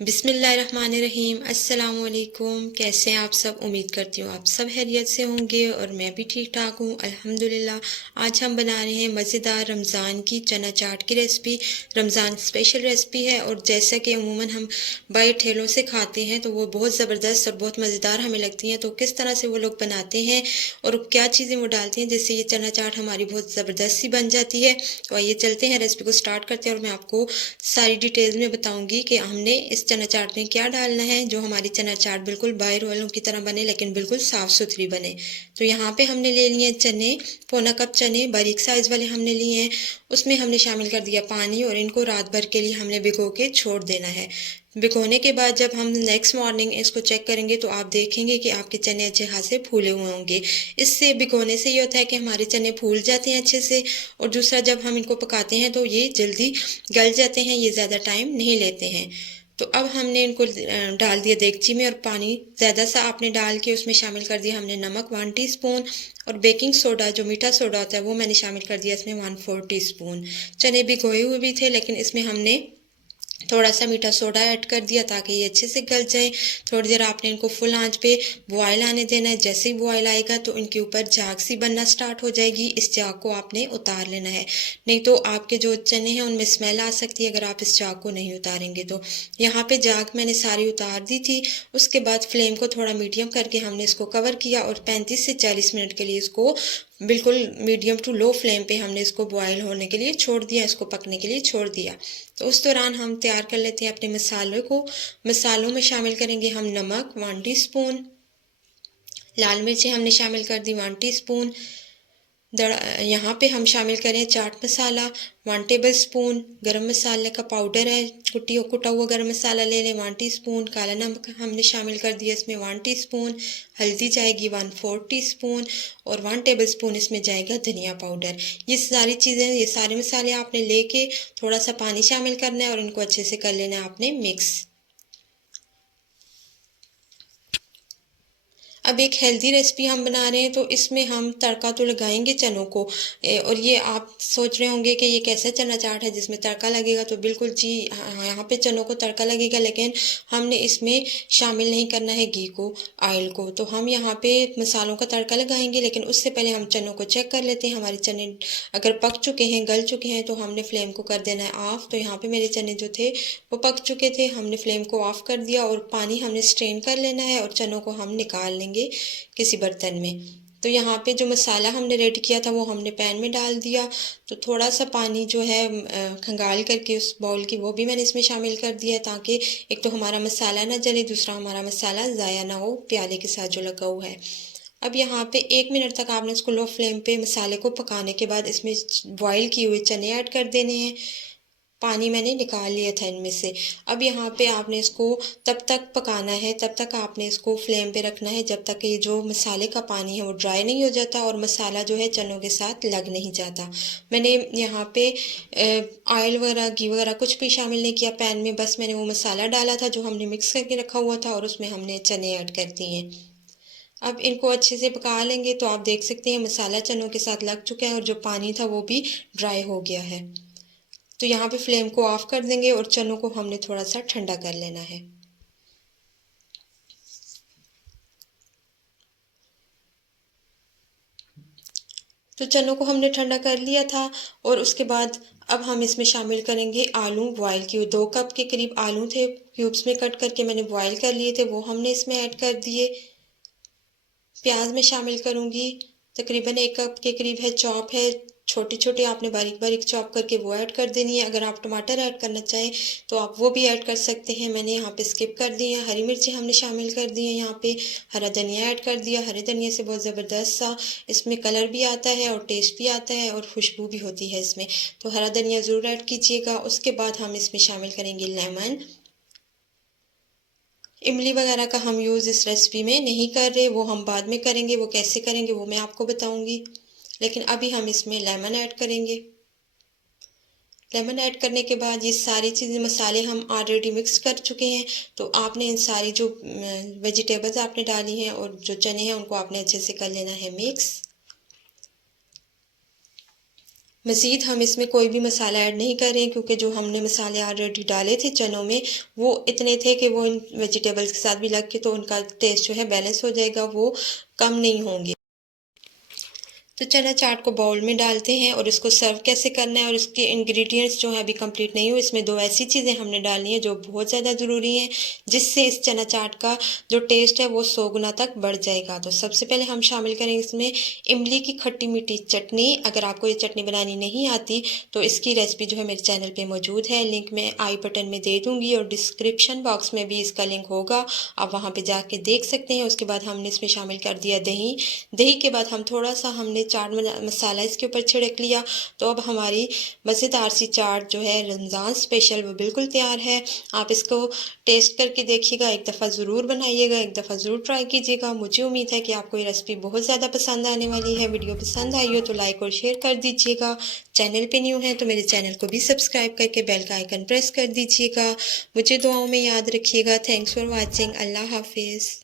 बिस्मिल्लाहिर्रहमानिर्रहीम। अस्सलाम वालेकुम। कैसे हैं आप सब? उम्मीद करती हूँ आप सब खैरियत से होंगे और मैं भी ठीक ठाक हूँ अल्हम्दुलिल्लाह। आज हम बना रहे हैं मज़ेदार रमज़ान की चना चाट की रेसिपी। रमज़ान स्पेशल रेसिपी है और जैसा कि अमूमन हम बड़े ठेलों से खाते हैं तो वो बहुत ज़बरदस्त और बहुत मज़ेदार हमें लगती हैं। तो किस तरह से वो लोग बनाते हैं और क्या चीज़ें वो डालते हैं जिससे ये चना चाट हमारी बहुत ज़बरदस्त सी बन जाती है। तो आइए चलते हैं, रेसिपी को स्टार्ट करते हैं और मैं आपको सारी डिटेल्स में बताऊंगी कि हमने इस चना चाट में क्या डालना है जो हमारी चना चाट बिल्कुल बाहर वालों की तरह बने लेकिन बिल्कुल साफ़ सुथरी बने। तो यहाँ पे हमने ले लिए चने, पौना कप चने बारीक साइज़ वाले हमने लिए हैं। उसमें हमने शामिल कर दिया पानी और इनको रात भर के लिए हमने भिगो के छोड़ देना है। भिगोने के बाद जब हम नेक्स्ट मॉर्निंग इसको चेक करेंगे तो आप देखेंगे कि आपके चने अच्छे खासे फूले हुए होंगे। इससे भिगोने से ये होता है कि हमारे चने फूल जाते हैं अच्छे से, और दूसरा जब हम इनको पकाते हैं तो ये जल्दी गल जाते हैं, ये ज़्यादा टाइम नहीं लेते हैं। तो अब हमने इनको डाल दिया देगची में और पानी ज़्यादा सा आपने डाल के उसमें शामिल कर दिया हमने नमक 1 टीस्पून, और बेकिंग सोडा जो मीठा सोडा होता है वो मैंने शामिल कर दिया इसमें 1/4 टीस्पून। चने भिगोए हुए भी थे लेकिन इसमें हमने थोड़ा सा मीठा सोडा ऐड कर दिया ताकि ये अच्छे से गल जाए। थोड़ी देर आपने इनको फुल आंच पे बॉयल आने देना है। जैसे ही बॉयल आएगा तो इनके ऊपर झाग सी बनना स्टार्ट हो जाएगी। इस झाग को आपने उतार लेना है, नहीं तो आपके जो चने हैं उनमें स्मेल आ सकती है अगर आप इस झाग को नहीं उतारेंगे तो। यहाँ पे झाग मैंने सारी उतार दी थी। उसके बाद फ्लेम को थोड़ा मीडियम करके हमने इसको कवर किया और 35 से 40 मिनट के लिए इसको बिल्कुल मीडियम टू लो फ्लेम पे हमने इसको बॉयल होने के लिए छोड़ दिया, इसको पकने के लिए छोड़ दिया। तो उस दौरान हम तैयार कर लेते हैं अपने मसालों को। मसालों में शामिल करेंगे हम नमक 1 टीस्पून, लाल मिर्ची हमने शामिल कर दी 1 टीस्पून, यहाँ पे हम शामिल करें चाट मसाला 1 टेबल स्पून, गरम मसाले का पाउडर है कुटा हुआ गरम मसाला ले लें 1 टीस्पून, काला नमक हमने शामिल कर दिया इसमें 1 टीस्पून, हल्दी जाएगी 1/4 टीस्पून और 1 टेबल स्पून इसमें जाएगा धनिया पाउडर। ये सारी चीज़ें, ये सारे मसाले आपने लेके थोड़ा सा पानी शामिल करना है और इनको अच्छे से कर लेना है आपने मिक्स। अब एक हेल्दी रेसिपी हम बना रहे हैं तो इसमें हम तड़का तो लगाएंगे चनों को। और ये आप सोच रहे होंगे कि ये कैसा चना चाट है जिसमें तड़का लगेगा, तो बिल्कुल जी हाँ, यहाँ पे चनों को तड़का लगेगा लेकिन हमने इसमें शामिल नहीं करना है घी को, ऑयल को। तो हम यहाँ पे मसालों का तड़का लगाएंगे लेकिन उससे पहले हम चनों को चेक कर लेते हैं। हमारे चने अगर पक चुके हैं, गल चुके हैं, तो हमने फ्लेम को कर देना है ऑफ। तो यहाँ पे मेरे चने जो थे वो पक चुके थे, हमने फ्लेम को ऑफ कर दिया और पानी हमने स्ट्रेन कर लेना है और चनों को हम निकाल लेंगे किसी बर्तन में। तो यहाँ पे जो मसाला हमने रेडी किया था वो हमने पैन में डाल दिया। तो थोड़ा सा पानी जो है खंगाल करके उस बाउल की वो भी मैंने इसमें शामिल कर दिया ताकि एक तो हमारा मसाला ना जले, दूसरा हमारा मसाला ज़ाया ना हो प्याले के साथ जो लगा हुआ है। अब यहाँ पे 1 मिनट तक आपने इसको लो फ्लेम पे मसाले को पकाने के बाद इसमें बॉईल किए हुए चने ऐड कर देने हैं। पानी मैंने निकाल लिया था इनमें से। अब यहाँ पे आपने इसको तब तक पकाना है, तब तक आपने इसको फ्लेम पे रखना है जब तक ये जो मसाले का पानी है वो ड्राई नहीं हो जाता और मसाला जो है चनों के साथ लग नहीं जाता। मैंने यहाँ पे ऑयल वगैरह घी वगैरह कुछ भी शामिल नहीं किया पैन में, बस मैंने वो मसाला डाला था जो हमने मिक्स करके रखा हुआ था और उसमें हमने चने ऐड कर दिए हैं। अब इनको अच्छे से पका लेंगे तो आप देख सकते हैं मसाला चनों के साथ लग चुका है और जो पानी था वो भी ड्राई हो गया है। तो यहाँ पे फ्लेम को ऑफ कर देंगे और चनों को हमने थोड़ा सा ठंडा कर लेना है। तो चनों को हमने ठंडा कर लिया था और उसके बाद अब हम इसमें शामिल करेंगे आलू बॉयल किए। 2 कप के करीब आलू थे, क्यूब्स में कट करके मैंने बॉयल कर लिए थे, वो हमने इसमें ऐड कर दिए। प्याज में शामिल करूँगी, तकरीबन 1 कप के करीब है, चॉप है, छोटी छोटी आपने बारीक बारीक चॉप करके वो ऐड कर देनी है। अगर आप टमाटर ऐड करना चाहें तो आप वो भी ऐड कर सकते हैं, मैंने यहाँ पे स्किप कर दी है। हरी मिर्ची हमने शामिल कर दी है, यहाँ पे हरा धनिया ऐड कर दिया। हरे धनिया से बहुत ज़बरदस्त सा इसमें कलर भी आता है और टेस्ट भी आता है और खुशबू भी होती है इसमें, तो हरा धनिया ज़रूर ऐड कीजिएगा। उसके बाद हम इसमें शामिल करेंगे लेमन। इमली वगैरह का हम यूज़ इस रेसिपी में नहीं कर रहे, वो हम बाद में करेंगे। वो कैसे करेंगे वो मैं आपको बताऊंगी, लेकिन अभी हम इसमें लेमन ऐड करेंगे। लेमन ऐड करने के बाद ये सारी चीज़ें मसाले हम ऑलरेडी मिक्स कर चुके हैं, तो आपने इन सारी जो वेजिटेबल्स आपने डाली हैं और जो चने हैं उनको आपने अच्छे से कर लेना है मिक्स। मज़ीद हम इसमें कोई भी मसाला ऐड नहीं कर रहे हैं, क्योंकि जो हमने मसाले ऑलरेडी डाले थे चनों में वो इतने थे कि वो इन वेजिटेबल्स के साथ भी लग के तो उनका टेस्ट जो है बैलेंस हो जाएगा, वो कम नहीं होंगे। तो चना चाट को बाउल में डालते हैं और इसको सर्व कैसे करना है और इसके इंग्रेडिएंट्स जो है अभी कंप्लीट नहीं हुए। इसमें दो ऐसी चीज़ें हमने डालनी है जो बहुत ज़्यादा ज़रूरी हैं, जिससे इस चना चाट का जो टेस्ट है वो 100 गुना तक बढ़ जाएगा। तो सबसे पहले हम शामिल करेंगे इसमें इमली की खट्टी मीठी चटनी। अगर आपको ये चटनी बनानी नहीं आती तो इसकी रेसिपी जो है मेरे चैनल पर मौजूद है, लिंक मैं आई बटन में दे दूँगी और डिस्क्रिप्शन बॉक्स में भी इसका लिंक होगा, आप वहाँ पर जाके देख सकते हैं। उसके बाद हमने इसमें शामिल कर दिया दही। दही के बाद हम थोड़ा सा हमने चाट मसाला इसके ऊपर छिड़क लिया। तो अब हमारी मज़ेदार सी चाट जो है रमज़ान स्पेशल वो बिल्कुल तैयार है। आप इसको टेस्ट करके देखिएगा, एक दफ़ा ज़रूर बनाइएगा, एक दफ़ा ज़रूर ट्राई कीजिएगा। मुझे उम्मीद है कि आपको ये रेसिपी बहुत ज़्यादा पसंद आने वाली है। वीडियो पसंद आई हो तो लाइक और शेयर कर दीजिएगा। चैनल पे न्यू है तो मेरे चैनल को भी सब्सक्राइब करके बेल का आइकन प्रेस कर दीजिएगा। मुझे दुआओं में याद रखिएगा। Thanks for watching. अल्लाह हाफिज़।